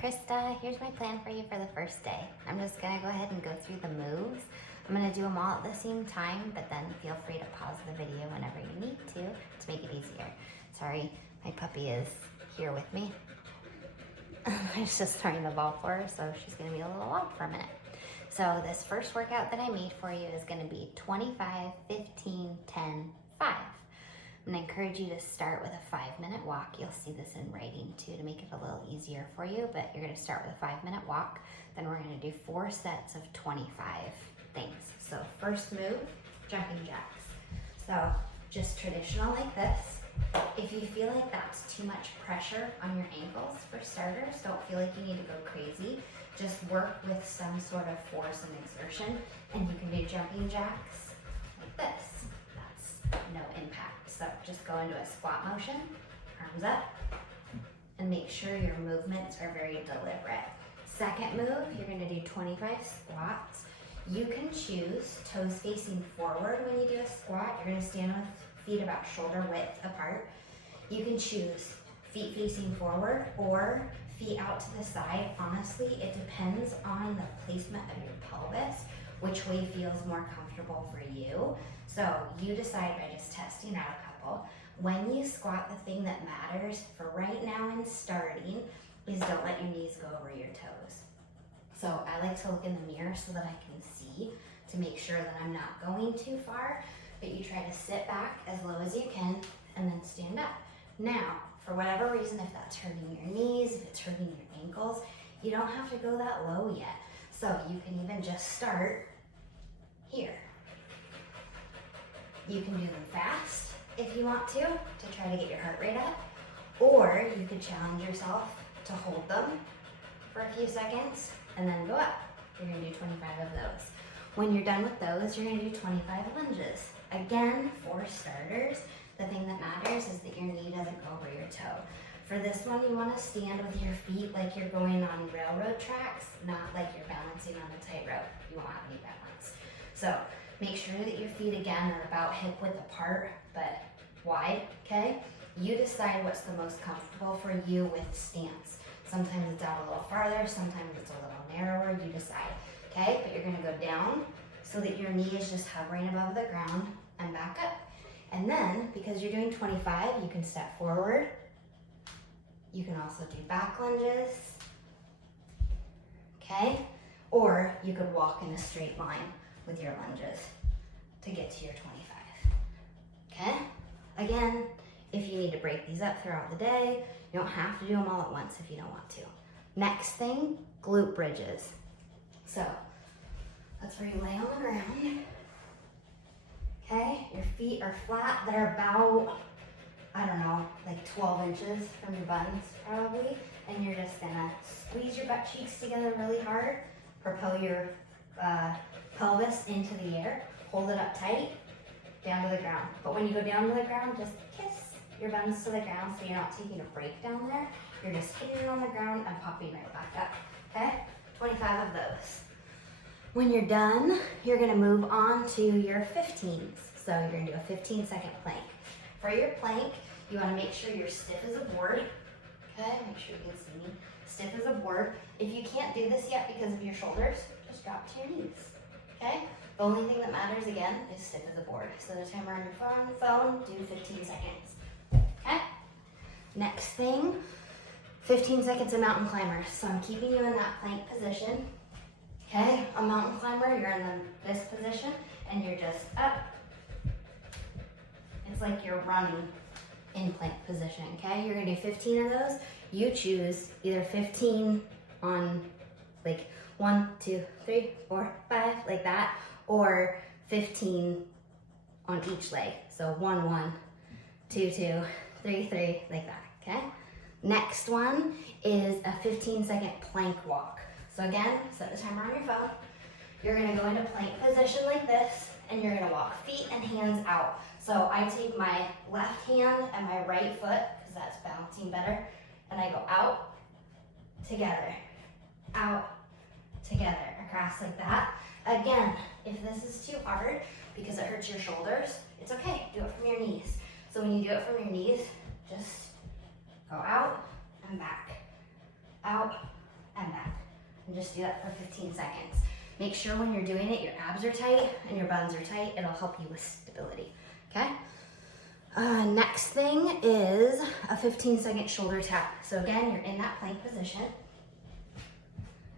Krista. Here's my plan for you for the first day. I'm just gonna go ahead and go through the moves. I'm gonna do them all at the same time, but then feel free to pause the video whenever you need to make it easier. Sorry, my puppy is here with me. I was just throwing the ball for her, so she's gonna be a little off for a minute. So this first workout that I made for you is gonna be 25, 15, 10, 5. I'm gonna encourage you to start with a 5-minute walk. You'll see this in writing too to make it a little easier for you, but you're gonna start with a 5-minute walk. Then we're gonna do 4 sets of 25 things. So first move, jumping jacks. So just traditional like this. If you feel like that's too much pressure on your ankles, for starters, don't feel like you need to go crazy. Just work with some sort of force and exertion, and you can do jumping jacks like this. That's no impact. So just go into a squat motion, arms up, and make sure your movements are very deliberate. Second move, you're gonna do 25 squats. You can choose toes facing forward when you do a squat. You're gonna stand with feet about shoulder width apart. You can choose feet facing forward or feet out to the side. Honestly, it depends on the placement of your pelvis, which way feels more comfortable for you. So you decide by just testing out a couple. When you squat, the thing that matters for right now and starting is don't let your knees go over your toes. So I like to look in the mirror so that I can see to make sure that I'm not going too far, but you try to sit back as low as you can and then stand up. Now, for whatever reason, if that's hurting your knees, if it's hurting your ankles, you don't have to go that low yet. So you can even just start here. You can do them fast if you want to try to get your heart rate up, or you could challenge yourself to hold them for a few seconds and then go up. You're gonna do 25 of those. When you're done with those, you're gonna do 25 lunges. Again, for starters, the thing that matters is that your knee doesn't go over your toe. For this one, you wanna stand with your feet like you're going on railroad tracks, not like you're balancing on a tightrope. You won't have any balance. So make sure that your feet, again, are about hip width apart, but wide, okay? You decide what's the most comfortable for you with stance. Sometimes it's out a little farther, sometimes it's a little narrower, you decide, okay? But you're gonna go down so that your knee is just hovering above the ground and back up. And then, because you're doing 25, you can step forward. You can also do back lunges, okay? Or you could walk in a straight line with your lunges to get to your 25, okay? Again, if you need to break these up throughout the day, you don't have to do them all at once if you don't want to. Next thing, glute bridges. So that's where you lay on the ground, okay? Your feet are flat. They're about, I don't know, like 12 inches from your buttons probably. And you're just gonna squeeze your butt cheeks together really hard, propel your pelvis into the air, hold it up tight, down to the ground. But when you go down to the ground, just kiss your buttons to the ground so you're not taking a break down there. You're just hitting it on the ground and popping right back up, okay? 25 of those. When you're done, you're gonna move on to your 15s. So you're gonna do a 15-second plank. For your plank, you wanna make sure you're stiff as a board, okay? Make sure you can see me. Stiff as a board. If you can't do this yet because of your shoulders, just drop to your knees, okay? The only thing that matters, again, is stiff as a board. So the timer on your phone, do 15 seconds, okay? Next thing, 15 seconds of mountain climber. So I'm keeping you in that plank position, okay? A mountain climber, you're in this position, and you're just up. It's like you're running in plank position, okay? You're gonna do 15 of those. You choose either 15 on like 1, 2, 3, 4, 5, like that, or 15 on each leg. So 1, 1, 2, 2, 3, 3, like that, okay? Next one is a 15-second plank walk. So again, set the timer on your phone. You're gonna go into plank position like this, and you're gonna walk feet and hands out. So I take my left hand and my right foot, because that's balancing better, and I go out, together, out, together, across like that. Again, if this is too hard because it hurts your shoulders, it's okay, do it from your knees. So when you do it from your knees, just go out and back, out and just do that for 15 seconds. Make sure when you're doing it, your abs are tight and your buns are tight. It'll help you with stability, okay? Next thing is a 15-second shoulder tap. So again, you're in that plank position.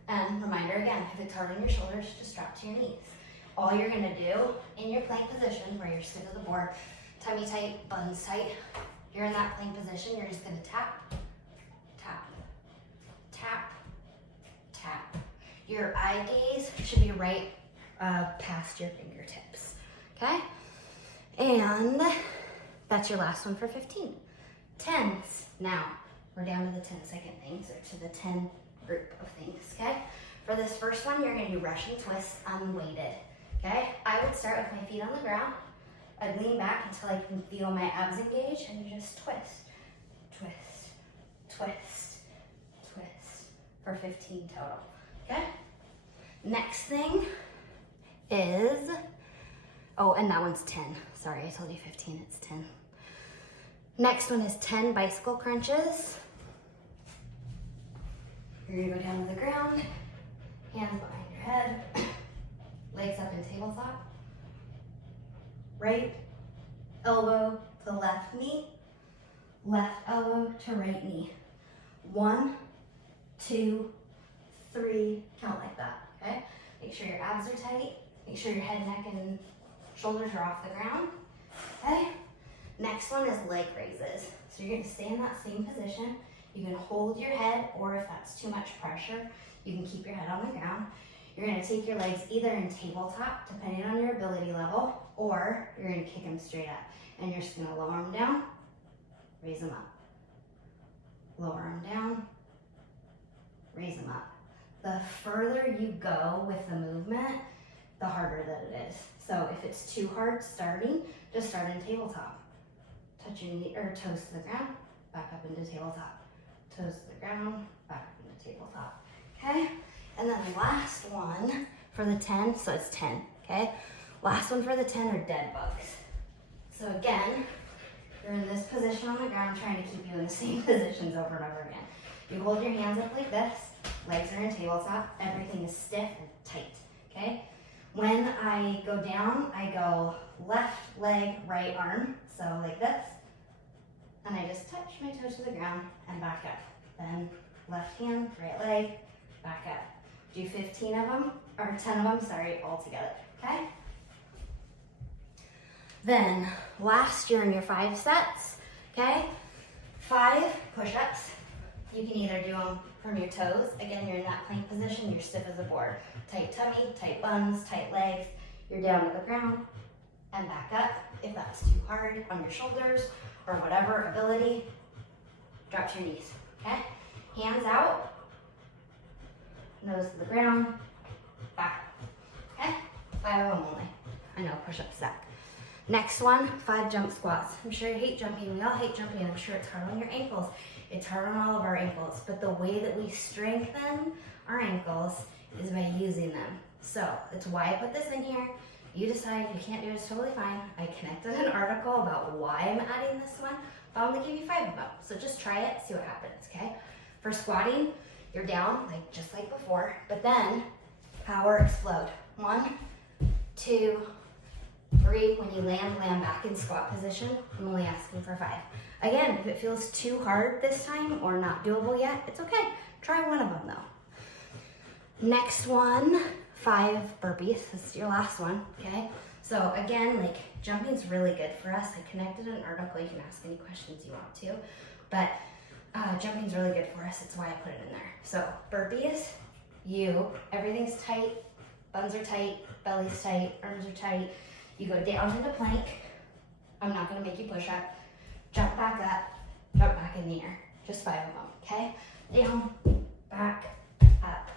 And reminder again, if it's hard on your shoulders, just drop to your knees. All you're gonna do in your plank position, where you're stiff as a board, tummy tight, buns tight, you're in that plank position, you're just gonna tap, tap, tap, tap. Your eye gaze should be right past your fingertips, okay? And that's your last one for 15. 10s. Now, we're down to the 10-second things, or to the 10 group of things, okay? For this first one, you're gonna do Russian twists unweighted, okay? I would start with my feet on the ground. I'd lean back until I can feel my abs engage, and you just twist, twist, twist, twist, for 15 total, okay? Next thing is, oh, and that one's 10. Sorry, I told you 15, it's 10. Next one is 10 bicycle crunches. You're gonna go down to the ground, hands behind your head, legs up in tabletop. Right elbow to left knee, left elbow to right knee. 1, 2, 3, count like that, okay? Make sure your abs are tight, make sure your head, neck, and shoulders are off the ground, okay? Next one is leg raises. So you're gonna stay in that same position. You can hold your head, or if that's too much pressure, you can keep your head on the ground. You're gonna take your legs either in tabletop, depending on your ability level, or you're gonna kick them straight up. And you're just gonna lower them down, raise them up. Lower them down, raise them up. The further you go with the movement, the harder that it is. So if it's too hard starting, just start in tabletop. Touch your knee or toes to the ground, back up into tabletop. Toes to the ground, back up into tabletop. Okay? And then the last one for the 10, so it's 10, okay? Last one for the 10 are dead bugs. So again, you're in this position on the ground, trying to keep you in the same positions over and over again. You hold your hands up like this, legs are in tabletop, everything is stiff and tight, okay? When I go down, I go left leg, right arm, so like this, and I just touch my toes to the ground and back up. Then left hand, right leg, back up. Do 15 of them, or 10 of them, sorry, all together, okay? Then last, you're in your 5 sets, okay? 5 push-ups. You can either do them from your toes. Again, you're in that plank position, you're stiff as a board. Tight tummy, tight buns, tight legs. You're down to the ground and back up. If that's too hard on your shoulders or whatever ability, drop to your knees, okay? Hands out, nose to the ground, back up, okay? 5 of them only. I know, push-up stack. Next one, 5 jump squats. I'm sure you hate jumping. We all hate jumping. I'm sure it's hard on your ankles. It's hard on all of our ankles. But the way that we strengthen our ankles is by using them. So it's why I put this in here. You decide if you can't do it, it's totally fine. I connected an article about why I'm adding this one, but I'm gonna give you 5 of them. So just try it, see what happens, okay? For squatting, you're down, just like before, but then power explode. 1, 2, 3, when you land back in squat position. I'm only asking for 5. Again, if it feels too hard this time or not doable yet, it's okay. Try one of them though. Next one, 5 burpees. This is your last one, okay? So again, jumping's really good for us. I connected an article. You can ask any questions you want to, but jumping's really good for us. It's why I put it in there. So burpees, everything's tight, buns are tight, belly's tight, arms are tight. You go down to the plank. I'm not gonna make you push up. Jump back up, jump back in the air. Just 5 of them, okay? Down, back, up,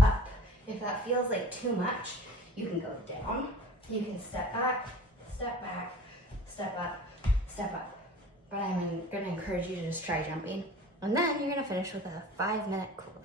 up. If that feels like too much, you can go down. You can step back, step up, step up. But I'm gonna encourage you to just try jumping. And then you're gonna finish with a 5-minute cool